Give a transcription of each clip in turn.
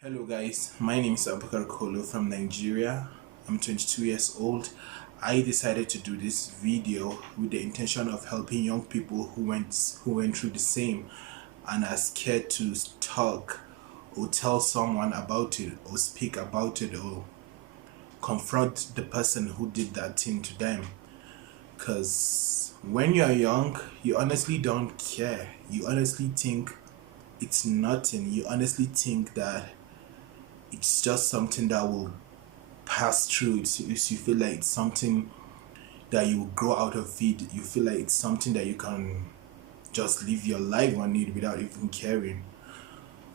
Hello guys, my name is Abubakar Kolo from Nigeria. I'm 22 years old. I decided to do this video with the intention of helping young people who went through the same and are scared to talk or tell someone about it or speak about it or confront the person who did that thing to them. Because when you're young, you honestly don't care. You honestly think it's nothing. You honestly think that it's just something that will pass through. You feel like it's something that you will grow out of it. You feel like it's something that you can just live your life on it without even caring.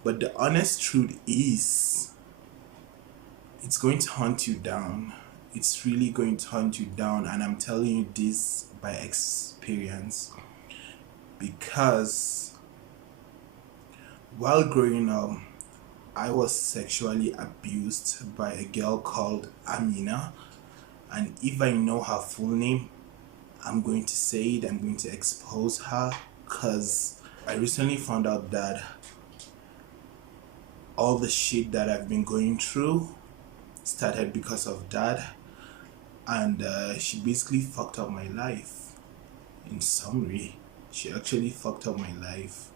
But the honest truth is, it's going to hunt you down. It's really going to hunt you down, and I'm telling you this by experience. Because while growing up, I was sexually abused by a girl called Amina, and if I know her full name, I'm going to say it, I'm going to expose her, because I recently found out that all the shit that I've been going through started because of that, and she basically fucked up my life. In summary, she actually fucked up my life.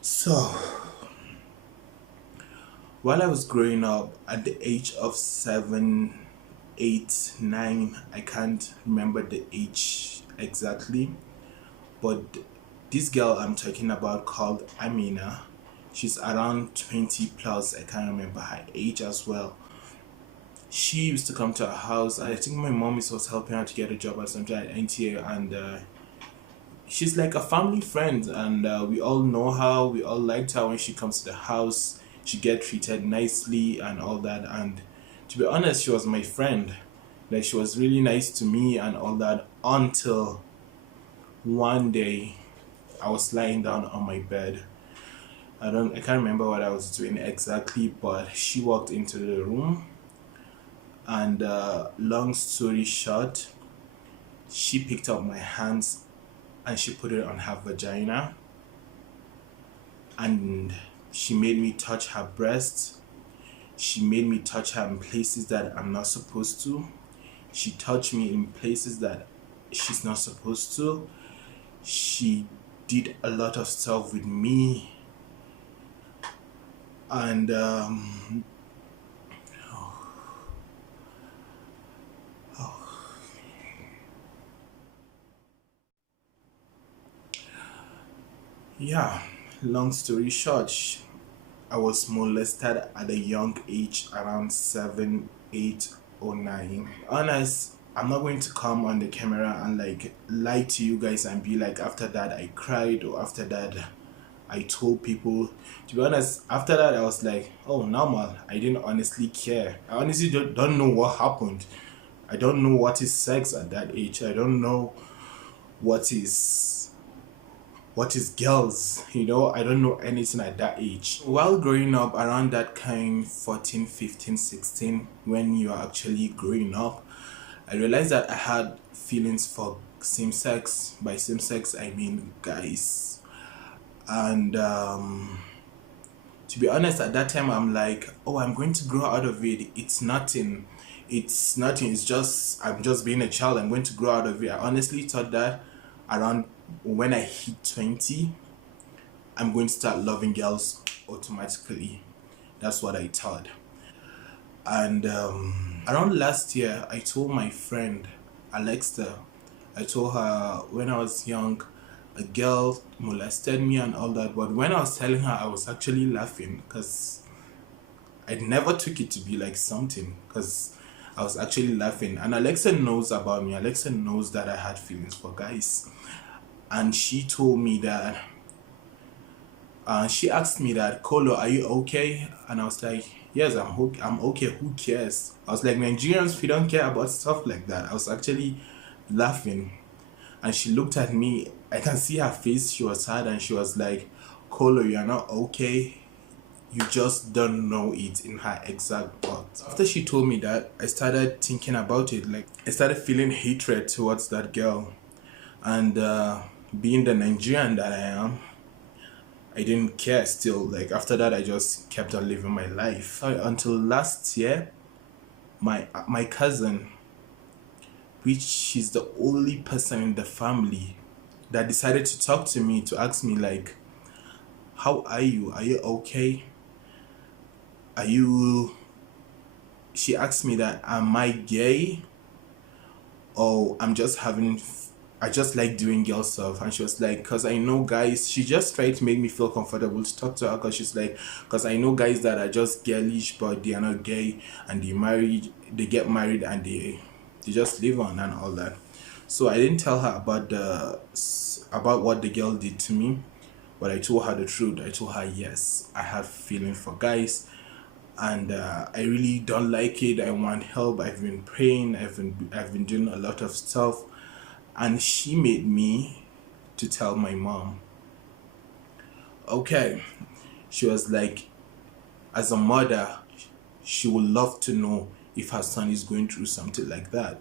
So while I was growing up at the age of 7, 8, 9, I can't remember the age exactly, but this girl I'm talking about called Amina, she's around 20 plus, I can't remember her age as well. She used to come to our house. I think my mom was helping her to get a job or something at NTA, and she's like a family friend, and we all know her, we all liked her. When she comes to the house, she get treated nicely and all that, and to be honest, she was my friend. Like, she was really nice to me and all that, until one day I was lying down on my bed. I can't remember what I was doing exactly, but she walked into the room, and long story short, she picked up my hands and she put it on her vagina, and she made me touch her breasts. She made me touch her in places that I'm not supposed to. She touched me in places that she's not supposed to. She did a lot of stuff with me, and yeah, long story short, I was molested at a young age, around 7, 8, or 9. Honest, I'm not going to come on the camera and like lie to you guys and be like, after that I cried, or after that I told people. To be honest, after that I was like, oh, normal. I didn't honestly care. I honestly don't know what happened. I don't know what is sex at that age. I don't know what is girls, I don't know anything at that age. While growing up around that kind, 14, 15, 16, when you are actually growing up, I realized that I had feelings for same sex. By same sex I mean guys. And to be honest, at that time I'm like, oh, I'm going to grow out of it. It's nothing. It's just, I'm just being a child. I'm going to grow out of it. I honestly thought that around when I hit 20, I'm going to start loving girls automatically. That's what I thought. And around last year, I told my friend Alexa, I told her when I was young, a girl molested me and all that. But when I was telling her, I was actually laughing, because I never took it to be like something, because I was actually laughing. And Alexa knows about me. Alexa knows that I had feelings for guys. And she told me that, she asked me that, Kolo, are you okay? And I was like, yes, I'm okay, who cares? I was like, Nigerians, we don't care about stuff like that. I was actually laughing. And she looked at me, I can see her face, she was sad, and she was like, Kolo, you're not okay. You just don't know it, in her exact words. After she told me that, I started thinking about it. Like, I started feeling hatred towards that girl. And being the Nigerian that I am, I didn't care still. Like after that, I just kept on living my life. Until last year, my cousin, which is the only person in the family that decided to talk to me to ask me like, how are you? Are you okay? Are you She asked me that, am I gay? Or I just like doing girl stuff. And she was like, because I know guys, she just tried to make me feel comfortable to talk to her, because she's like, because I know guys that are just girlish but they are not gay, and they get married and they just live on and all that. So I didn't tell her about what the girl did to me, but I told her the truth. I told her, yes, I have feeling for guys, and I really don't like it. I want help. I've been praying. I've been doing a lot of stuff, and she made me to tell my mom. Okay, she was like, as a mother, she would love to know if her son is going through something like that.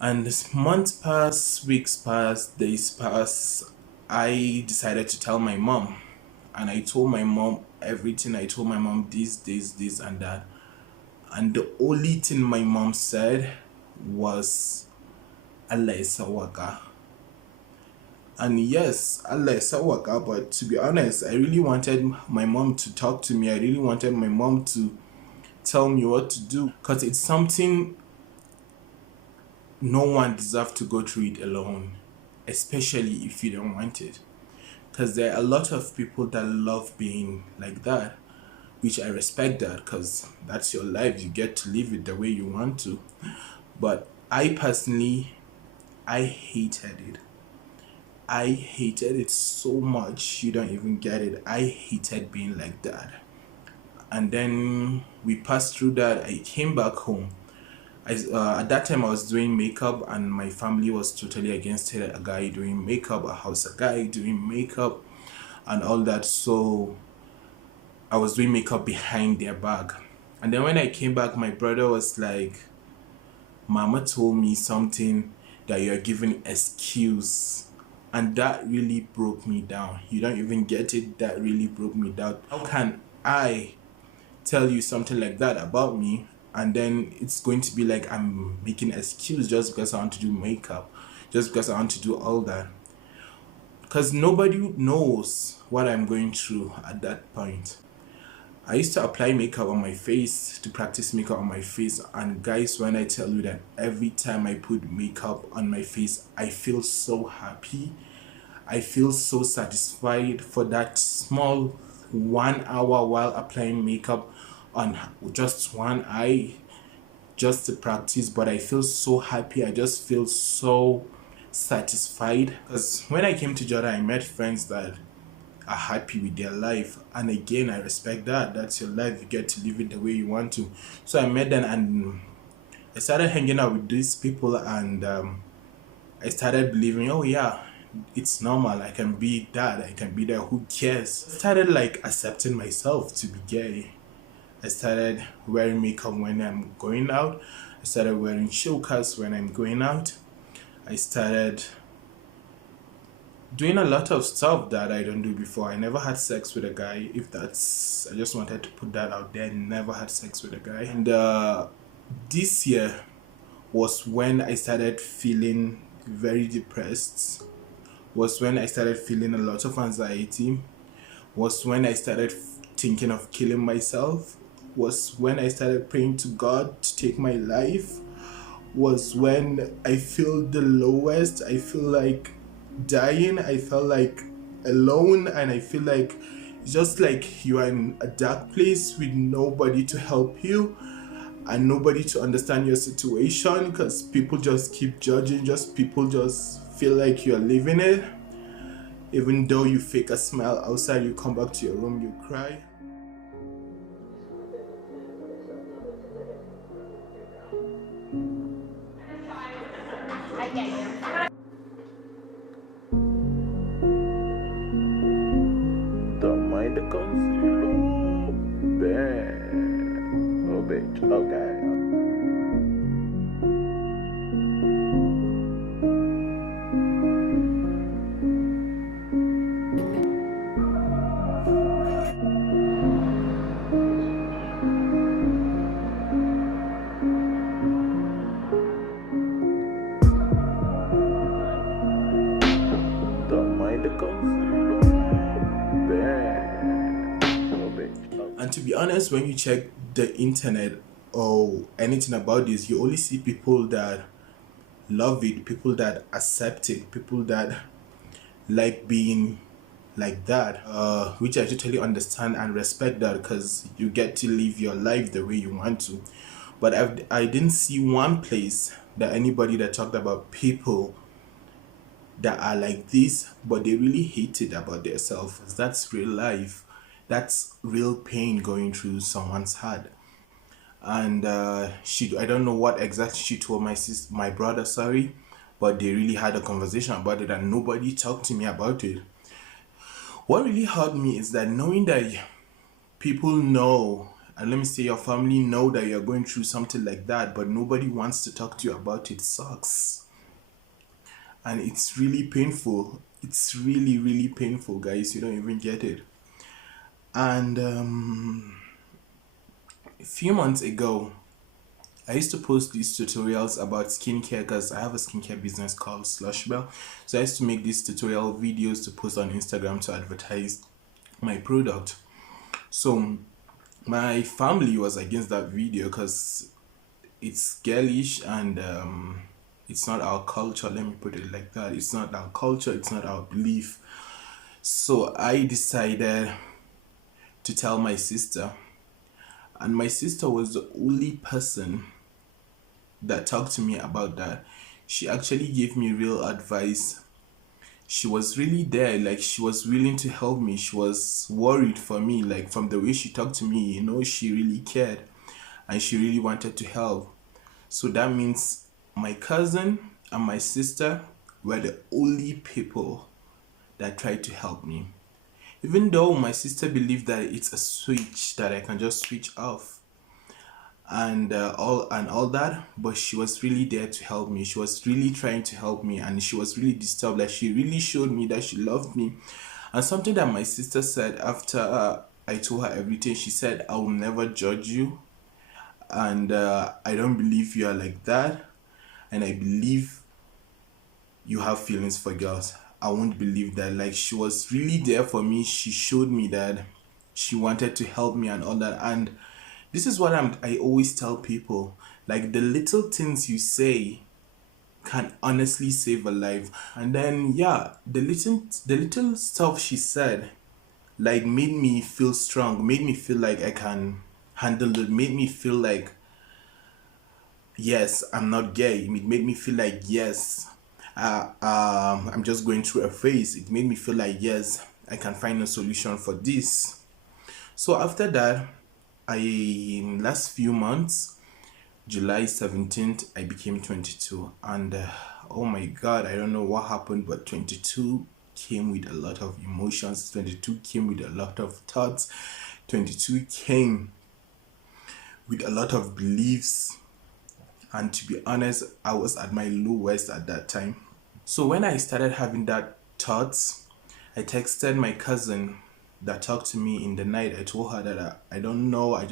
And this months pass, weeks pass, days pass. I decided to tell my mom, and I told my mom everything. I told my mom this, and that. And the only thing my mom said was, Allah is Sawaka. And yes, Allah is Sawaka, but to be honest, I really wanted my mom to talk to me. I really wanted my mom to tell me what to do, because it's something no one deserves to go through it alone, especially if you don't want it. Because there are a lot of people that love being like that, which I respect that, because that's your life. You get to live it the way you want to. But I personally, I hated it. I hated it so much, you don't even get it. I hated being like that. And then we passed through that. I came back home. At that time I was doing makeup, and my family was totally against it. A guy doing makeup, a house, a guy doing makeup and all that. So I was doing makeup behind their back. And then when I came back, my brother was like, Mama told me something, that you're giving excuse. And that really broke me down. You don't even get it. That really broke me down. How can I tell you something like that about me, and then it's going to be like I'm making an excuse just because I want to do makeup, just because I want to do all that? Because nobody knows what I'm going through at that point. I used to apply makeup on my face, to practice makeup on my face, and guys, when I tell you that every time I put makeup on my face, I feel so happy. I feel so satisfied for that small 1 hour while applying makeup on just one eye, just to practice. But I feel so happy. I just feel so satisfied, because when I came to Jordan, I met friends that are happy with their life, and again, I respect that. That's your life. You get to live it the way you want to. So I met them, and I started hanging out with these people, and I started believing, oh yeah, it's normal. I can be that. I can be there. Who cares? I started like accepting myself to be gay. I started wearing makeup when I'm going out. I started wearing chokas when I'm going out. I started doing a lot of stuff that I don't do before. I never had sex with a guy. I just wanted to put that out there. I never had sex with a guy. And this year was when I started feeling very depressed. Was when I started feeling a lot of anxiety. Was when I started thinking of killing myself. Was when I started praying to God to take my life. Was when I feel the lowest. I feel like dying. I felt like alone, and I feel like just like you are in a dark place with nobody to help you and nobody to understand your situation, because people just keep judging. People just feel like you're living it. Even though you fake a smile outside, you come back to your room, you cry. Don't mind the concealer. Bam. Oh, bitch. Okay. And to be honest, when you check the internet or anything about this, you only see people that love it, people that accept it, people that like being like that, which I totally understand and respect that, because you get to live your life the way you want to. But I didn't see one place that anybody that talked about people that are like this, but they really hate it about themselves. That's real life. That's real pain going through someone's heart. And I don't know what exactly she told my brother, sorry, but they really had a conversation about it and nobody talked to me about it. What really hurt me is that knowing that people know, and let me say your family know that you're going through something like that, but nobody wants to talk to you about it, sucks. And it's really painful. It's really, really painful, guys. You don't even get it. And a few months ago, I used to post these tutorials about skincare because I have a skincare business called Slushbell. So I used to make these tutorial videos to post on Instagram to advertise my product. So my family was against that video because it's girlish and it's not our culture. Let me put it like that. It's not our culture, it's not our belief. So I decided to tell my sister, and my sister was the only person that talked to me about that. She actually gave me real advice. She was really there, like she was willing to help me. She was worried for me, like from the way she talked to me, she really cared and she really wanted to help. So that means my cousin and my sister were the only people that tried to help me. Even though my sister believed that it's a switch that I can just switch off and all that, but she was really there to help me. She was really trying to help me and she was really disturbed. Like she really showed me that she loved me. And something that my sister said after I told her everything, she said, "I will never judge you, and I don't believe you are like that, and I believe you have feelings for girls. I won't believe that." Like she was really there for me. She showed me that she wanted to help me and all that. And this is what I always tell people, like the little things you say can honestly save a life. And then yeah, the little stuff she said like made me feel strong, made me feel like I can handle it, made me feel like yes, I'm not gay. It made me feel like yes, I'm just going through a phase. It made me feel like yes, I can find a solution for this. So after that, in last few months, July 17th, I became 22, and oh my god, I don't know what happened, but 22 came with a lot of emotions. 22 came with a lot of thoughts. 22 came with a lot of beliefs. And to be honest, I was at my lowest at that time. So when I started having that thoughts, I texted my cousin that talked to me in the night. I told her that I don't know, I'm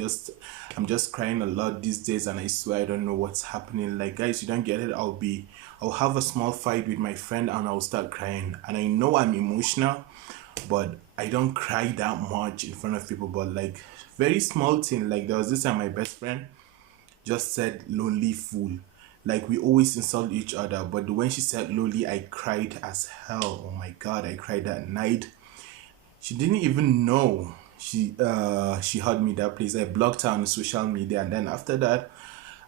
just crying a lot these days and I swear I don't know what's happening. Like guys, you don't get it. I'll have a small fight with my friend and I'll start crying. And I know I'm emotional, but I don't cry that much in front of people. But like very small thing, like there was this time my best friend just said lonely fool. Like we always insult each other, but when she said lonely, I cried as hell. Oh my god, I cried that night. She didn't even know she heard me that place. I blocked her on social media, and then after that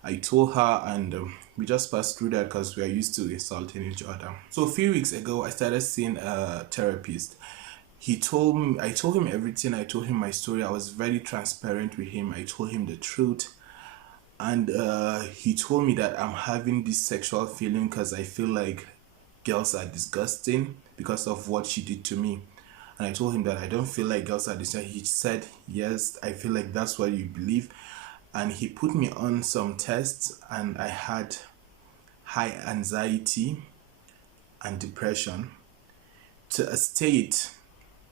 I told her, and we just passed through that because we are used to insulting each other. So a few weeks ago I started seeing a therapist. I told him everything. I told him my story. I was very transparent with him. I told him the truth. And he told me that I'm having this sexual feeling because I feel like girls are disgusting because of what she did to me. And I told him that I don't feel like girls are disgusting. He said, yes, I feel like that's what you believe. And he put me on some tests and I had high anxiety and depression to a state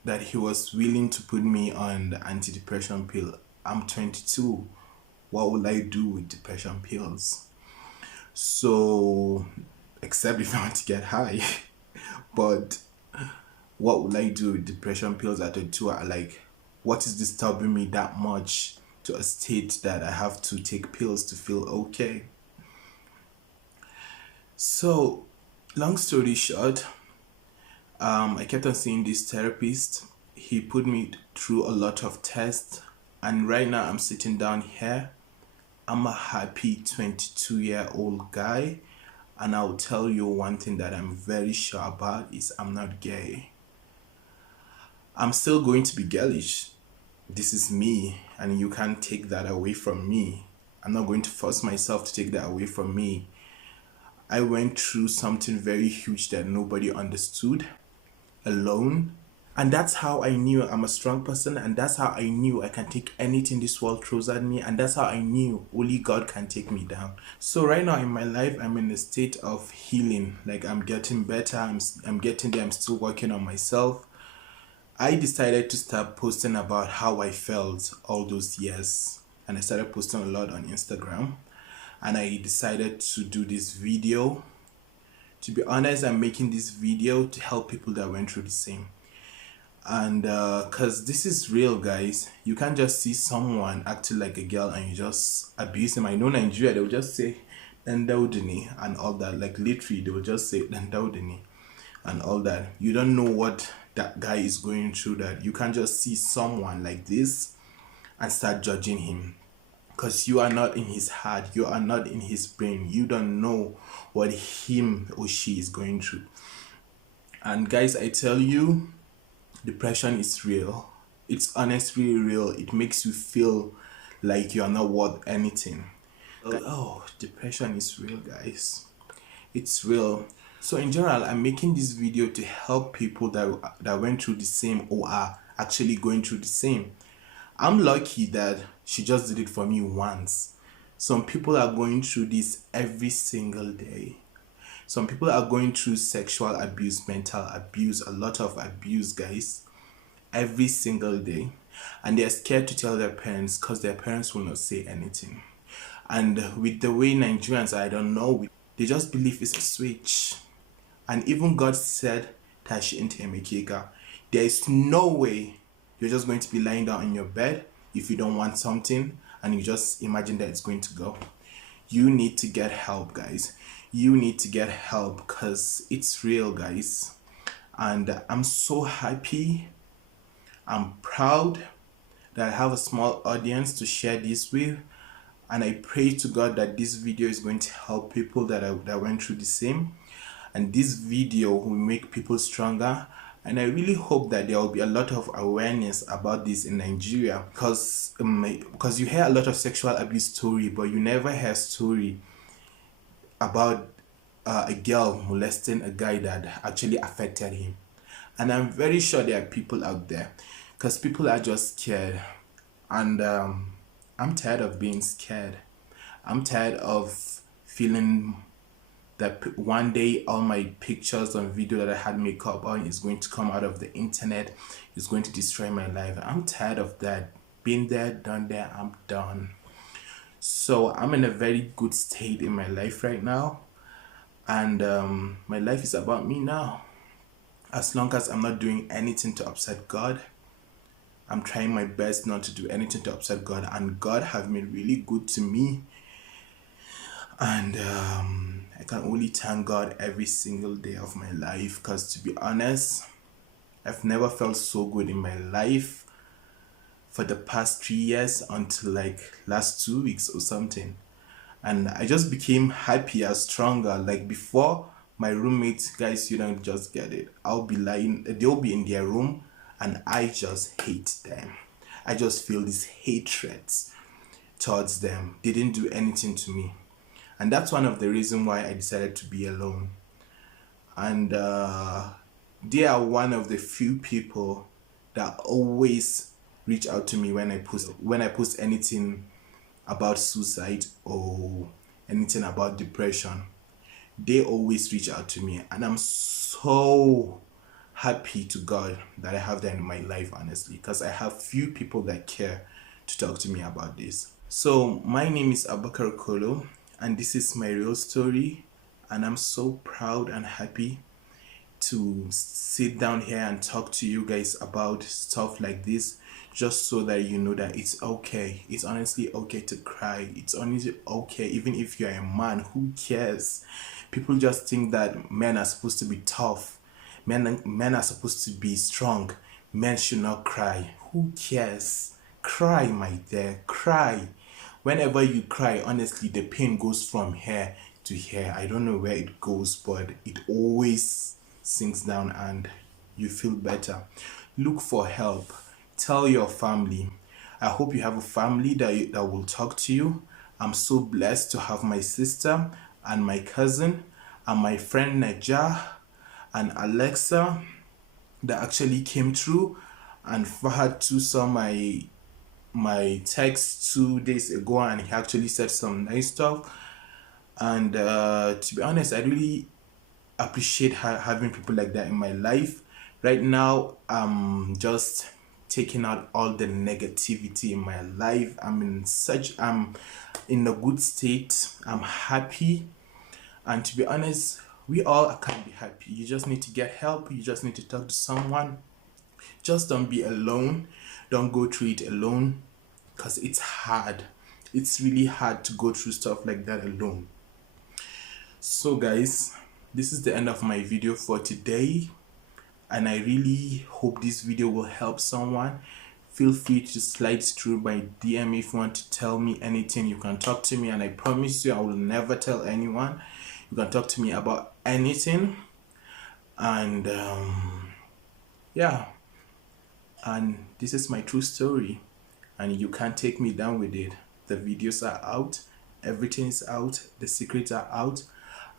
that he was willing to put me on the antidepressant pill. I'm 22. What will I do with depression pills? So, except if I want to get high. But what will I do with depression pills at 22? Like, what is disturbing me that much to a state that I have to take pills to feel okay? So, long story short, I kept on seeing this therapist. He put me through a lot of tests, and right now I'm sitting down here. I'm a happy 22-year-old guy, and I'll tell you one thing that I'm very sure about is I'm not gay. I'm still going to be girlish. This is me, and you can't take that away from me. I'm not going to force myself to take that away from me. I went through something very huge that nobody understood alone. And that's how I knew I'm a strong person, and that's how I knew I can take anything this world throws at me, and that's how I knew only God can take me down. So right now in my life, I'm in a state of healing. Like, I'm getting better, I'm getting there, I'm still working on myself. I decided to start posting about how I felt all those years, and I started posting a lot on Instagram, and I decided to do this video. To be honest, I'm making this video to help people that went through the same. And because this is real, guys. You can't just see someone acting like a girl and you just abuse him. I know Nigeria, they will just say Dandaudini and all that. Like, literally, they will just say Dandaudini and all that. You don't know what that guy is going through. That you can't just see someone like this and start judging him, because you are not in his heart, you are not in his brain, you don't know what him or she is going through. And guys, I tell you, depression is real. It's honestly real. It makes you feel like you are not worth anything. Oh, depression is real, guys. It's real. So in general, I'm making this video to help people that went through the same or are actually going through the same. I'm lucky that she just did it for me once. Some people are going through this every single day. Some people are going through sexual abuse, mental abuse, a lot of abuse, guys, every single day. And they're scared to tell their parents because their parents will not say anything. And with the way Nigerians, I don't know, they just believe it's a switch. And even God said, Tashi into Emekeka. There is no way you're just going to be lying down in your bed if you don't want something and you just imagine that it's going to go. You need to get help, guys. You need to get help because it's real, guys. And I'm so happy. I'm proud that I have a small audience to share this with. And I pray to God that this video is going to help people that went through the same. And this video will make people stronger. And I really hope that there will be a lot of awareness about this in Nigeria, because you hear a lot of sexual abuse story, but you never hear story about a girl molesting a guy that actually affected him. And I'm very sure there are people out there, because people are just scared. And I'm tired of being scared. I'm tired of feeling that one day all my pictures and video that I had makeup on is going to come out of the internet, is going to destroy my life. I'm tired of that. Been there, done that, I'm done. So I'm in a very good state in my life right now, and my life is about me now. As long as I'm not doing anything to upset God, I'm trying my best not to do anything to upset God, and God have been really good to me. And I can only thank God every single day of my life, because to be honest, I've never felt so good in my life for the past 3 years until like last 2 weeks or something. And I just became happier, stronger. Like before, my roommates, guys, you don't just get it. I'll be lying, they'll be in their room and I just hate them. I just feel this hatred towards them. They didn't do anything to me. And that's one of the reasons why I decided to be alone. And they are one of the few people that always reach out to me when I post anything about suicide or anything about depression. They always reach out to me, and I'm so happy to God that I have that in my life, honestly, because I have few people that care to talk to me about this. So my name is Abubakar Kolo, and this is my real story, and I'm so proud and happy to sit down here and talk to you guys about stuff like this, just so that you know that it's okay. It's honestly okay to cry. It's honestly okay even if you're a man. Who cares? People just think that men are supposed to be tough. Men are supposed to be strong. Men should not cry. Who cares? Cry, my dear, cry. Whenever you cry, honestly, the pain goes from here to here. I don't know where it goes, but it always sinks down and you feel better. Look for help. Tell your family. I hope you have a family that will talk to you. I'm so blessed to have my sister and my cousin and my friend Najah and Alexa that actually came through, and Fahad too saw my text 2 days ago and he actually said some nice stuff. And to be honest, I really appreciate having people like that in my life. Right now, I'm just taking out all the negativity in my life. I'm in a good state. I'm happy. And to be honest, we all can be happy. You just need to get help. You just need to talk to someone. Just don't be alone. Don't go through it alone, because it's hard. It's really hard to go through stuff like that alone. So guys, this is the end of my video for today, and I really hope this video will help someone. Feel free to slide through my DM if you want to tell me anything. You can talk to me, and I promise you I will never tell anyone. You can talk to me about anything. And yeah, and this is my true story, and you can't take me down with it. The videos are out, everything is out, the secrets are out.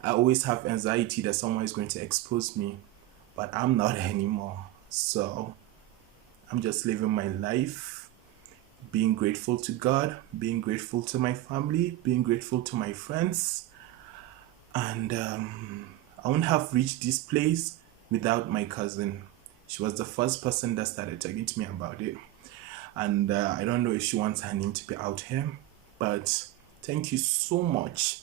I always have anxiety that someone is going to expose me, but I'm not anymore. So I'm just living my life, being grateful to God, being grateful to my family, being grateful to my friends. And I wouldn't have reached this place without my cousin. She was the first person that started talking to me about it. And I don't know if she wants her name to be out here, but thank you so much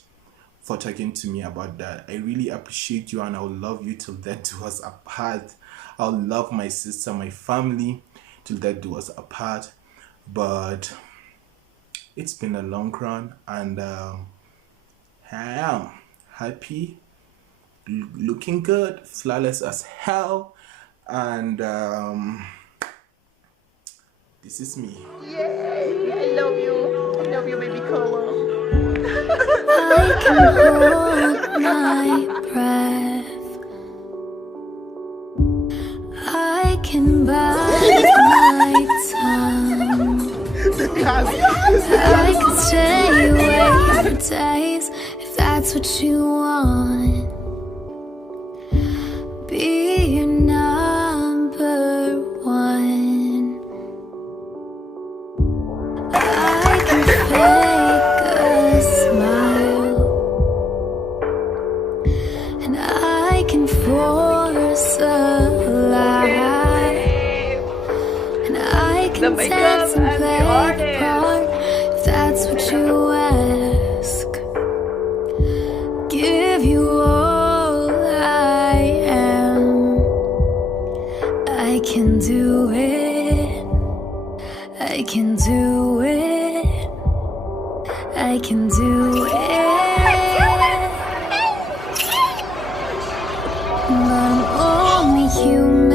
for talking to me about that. I really appreciate you, and I'll love you till death do us apart. I'll love my sister, my family till death do us apart. But it's been a long run, and I am happy, looking good, flawless as hell. And this is me. Yay! I love you, baby Koa. I can hold my breath. I can bite my tongue. I can stay awake for days if that's what you want. Be your number one. I can fake a smile, and I can force a lie, and I can dance and play the part if that's what you ask. Give you all I am. I can do it. I can do it. I can do it. But I'm only human.